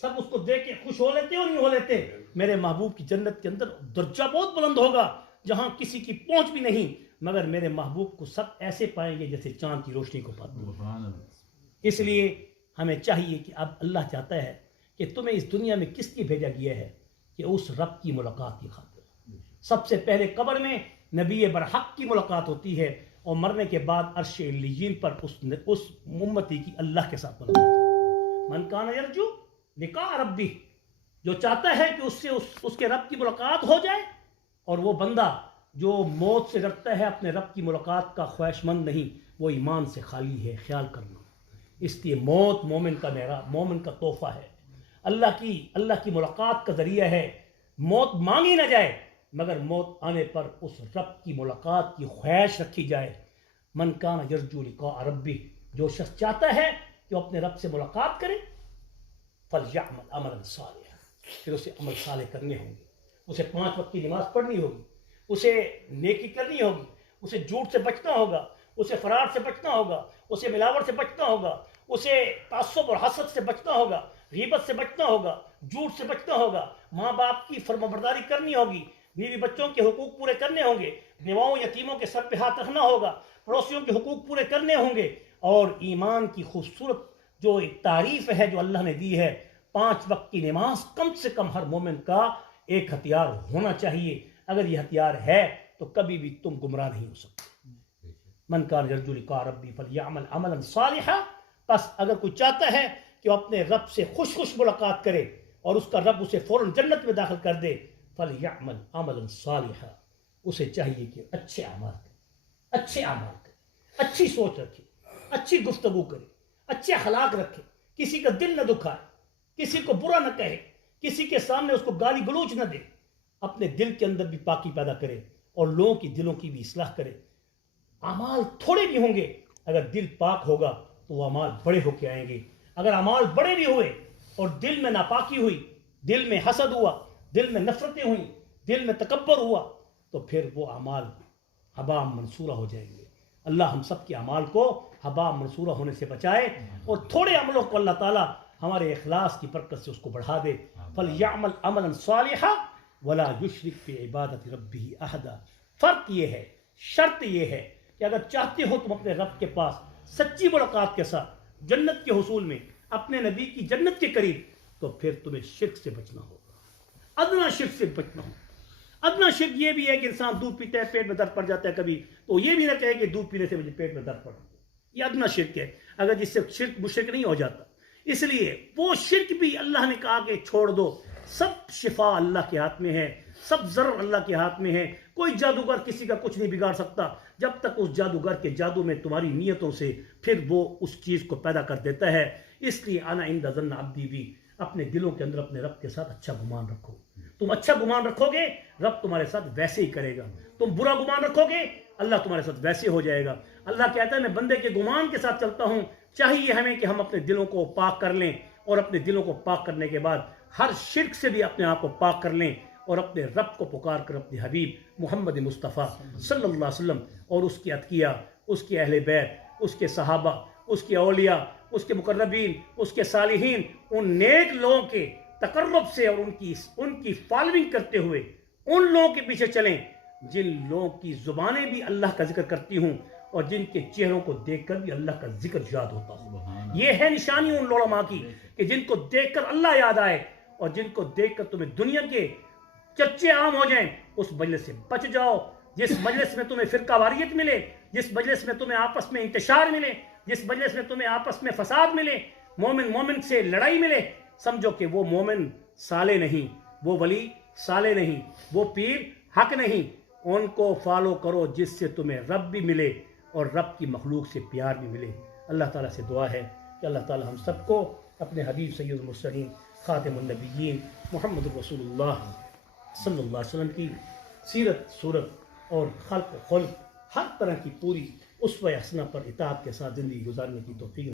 سب اس کو دیکھ کے خوش ہو لیتے اور نہیں ہو لیتے. میرے محبوب کی جنت کے اندر درجہ بہت بلند ہوگا جہاں کسی کی پہنچ بھی نہیں, مگر میرے محبوب کو سب ایسے پائیں گے جیسے چاند کی روشنی کو پاتے ہیں. اس لیے ہمیں چاہیے کہ اب اللہ چاہتا ہے کہ تمہیں اس دنیا میں کس لیے بھیجا گیا ہے, کہ اس رب کی ملاقات کی خاطر. سب سے پہلے قبر میں نبی برحق کی ملاقات ہوتی ہے, اور مرنے کے بعد عرش علیین پر اس امتی کی اللہ کے ساتھ ملاقات ہوتی ہے. من کان یرجو لقاء ربی, جو چاہتا ہے کہ اس سے اس کے رب کی ملاقات ہو جائے, اور وہ بندہ جو موت سے ڈرتا ہے اپنے رب کی ملاقات کا خواہش مند نہیں, وہ ایمان سے خالی ہے. خیال کرنا, اس لیے موت مومن کا تحفہ ہے, اللہ کی ملاقات کا ذریعہ ہے. موت مانگی نہ جائے, مگر موت آنے پر اس رب کی ملاقات کی خواہش رکھی جائے. من کان یرجو لقاء ربی, جو شخص چاہتا ہے کہ وہ اپنے رب سے ملاقات کرے, فلیعمل عملا صالحا, پھر اسے عمل صالح کرنے ہوں گے. اسے 5 وقت کی نماز پڑھنی ہوگی, اسے نیکی کرنی ہوگی, اسے جھوٹ سے بچنا ہوگا, اسے فرار سے بچنا ہوگا, اسے ملاوٹ سے بچنا ہوگا, اسے تعصب اور حسد سے بچنا ہوگا, غیبت سے بچنا ہوگا, جھوٹ سے بچنا ہوگا, ماں باپ کی فرمانبرداری کرنی ہوگی, بیوی بچوں کے حقوق پورے کرنے ہوں گے, بیواؤں یتیموں کے سر پہ ہاتھ رکھنا ہوگا, پڑوسیوں کے حقوق پورے کرنے ہوں گے. اور ایمان کی خوبصورت جو ایک تعریف ہے جو اللہ نے دی ہے, 5 وقت کی نماز کم سے کم ہر مومن کا ایک ہتھیار ہونا چاہیے. اگر یہ ہتھیار ہے تو کبھی بھی تم گمراہ نہیں ہو سکتے. من کان یرجو لقاء ربی فلیعمل عملا صالحا, بس اگر کوئی چاہتا ہے کہ وہ اپنے رب سے خوش ملاقات کرے اور اس کا رب اسے فوراً جنت میں داخل کر دے, فلیعمل عملا صالحا, اسے چاہیے کہ اچھے اعمال کرے, اچھی سوچ رکھے, اچھی گفتگو کرے, اچھے اخلاق رکھے, کسی کا دل نہ دکھائے, کسی کو برا نہ کہے, کسی کے سامنے اس کو گالی گلوچ نہ دے, اپنے دل کے اندر بھی پاکی پیدا کرے اور لوگوں کی دلوں کی بھی اصلاح کرے. اعمال تھوڑے بھی ہوں گے, اگر دل پاک ہوگا تو وہ اعمال بڑے ہو کے آئیں گے. اگر اعمال بڑے بھی ہوئے اور دل میں ناپاکی ہوئی, دل میں حسد ہوا, دل میں نفرتیں ہوئیں, دل میں تکبر ہوا, تو پھر وہ اعمال ہبا منصورہ ہو جائیں گے. اللہ ہم سب کے اعمال کو ہبا منصورہ ہونے سے بچائے, اور تھوڑے عملوں کو اللہ تعالیٰ ہمارے اخلاص کی برکت سے اس کو بڑھا دے. فلیعمل عملا صالحا ولا یشرک بعبادۃ ربہ احدا. فرق یہ ہے, شرط یہ ہے کہ اگر چاہتے ہو تم اپنے رب کے پاس سچی ملاقات کے ساتھ جنت کے حصول میں, اپنے نبی کی جنت کے قریب, تو پھر تمہیں شرک سے بچنا ہوگا, ادنا شرک سے بچنا ہوگا. ادنا شرک یہ بھی ہے کہ انسان دودھ پیتا ہے, پیٹ میں درد پڑ جاتا ہے کبھی, تو یہ بھی نہ کہے کہ دودھ پینے سے مجھے پیٹ میں درد پڑ. یہ ادنا شرک ہے, اگر جس سے شرک مشرک نہیں ہو جاتا. اس لیے وہ شرک بھی اللہ نے کہا کہ چھوڑ دو. سب شفا اللہ کے ہاتھ میں ہے, سب ضرر اللہ کے ہاتھ میں ہے. کوئی جادوگر کسی کا کچھ نہیں بگاڑ سکتا جب تک اس جادوگر کے جادو میں تمہاری نیتوں سے پھر وہ اس چیز کو پیدا کر دیتا ہے. اس لیے انا عند ظن عبدی بھی, اپنے دلوں کے اندر اپنے رب کے ساتھ اچھا گمان رکھو. تم اچھا گمان رکھو گے, رب تمہارے ساتھ ویسے ہی کرے گا. تم برا گمان رکھو گے, اللہ تمہارے ساتھ ویسے ہو جائے گا. اللہ کہتا ہے میں بندے کے گمان کے ساتھ چلتا ہوں. چاہیے ہمیں کہ ہم اپنے دلوں کو پاک کر لیں, اور اپنے دلوں کو پاک کرنے کے بعد ہر شرک سے بھی اپنے آپ کو پاک کر لیں, اور اپنے رب کو پکار کر اپنے حبیب محمد مصطفیٰ صلی اللہ علیہ وسلم اور اس کی اتقیاء, اس کے اہل بیت, اس کے صحابہ, اس کے اولیاء, اس کے مقربین, اس کے صالحین, ان نیک لوگوں کے تقرب سے اور ان کی فالوئنگ کرتے ہوئے ان لوگوں کے پیچھے چلیں جن لوگوں کی زبانیں بھی اللہ کا ذکر کرتی ہوں اور جن کے چہروں کو دیکھ کر بھی اللہ کا ذکر یاد ہوتا ہو. یہ ہے نشانی ان علماء کی کہ جن کو دیکھ کر اللہ یاد آئے, اور جن کو دیکھ کر تمہیں دنیا کے چرچے عام ہو جائیں. اس مجلس سے بچ جاؤ جس مجلس میں تمہیں فرقہ واریت ملے, جس مجلس میں تمہیں آپس میں انتشار ملے, جس مجلس میں تمہیں آپس میں فساد ملے, مومن سے لڑائی ملے. سمجھو کہ وہ مومن صالح نہیں, وہ ولی صالح نہیں, وہ پیر حق نہیں. ان کو فالو کرو جس سے تمہیں رب بھی ملے اور رب کی مخلوق سے پیار بھی ملے. اللہ تعالیٰ سے دعا ہے کہ اللہ تعالیٰ ہم سب کو اپنے حبیب سید المرسلین خاتم النبیین محمد رسول اللہ صلی اللہ علیہ وسلم کی سیرت, صورت اور خلق ہر طرح کی پوری اسوہ حسنہ پر اطاعت کے ساتھ زندگی گزارنے کی توفیق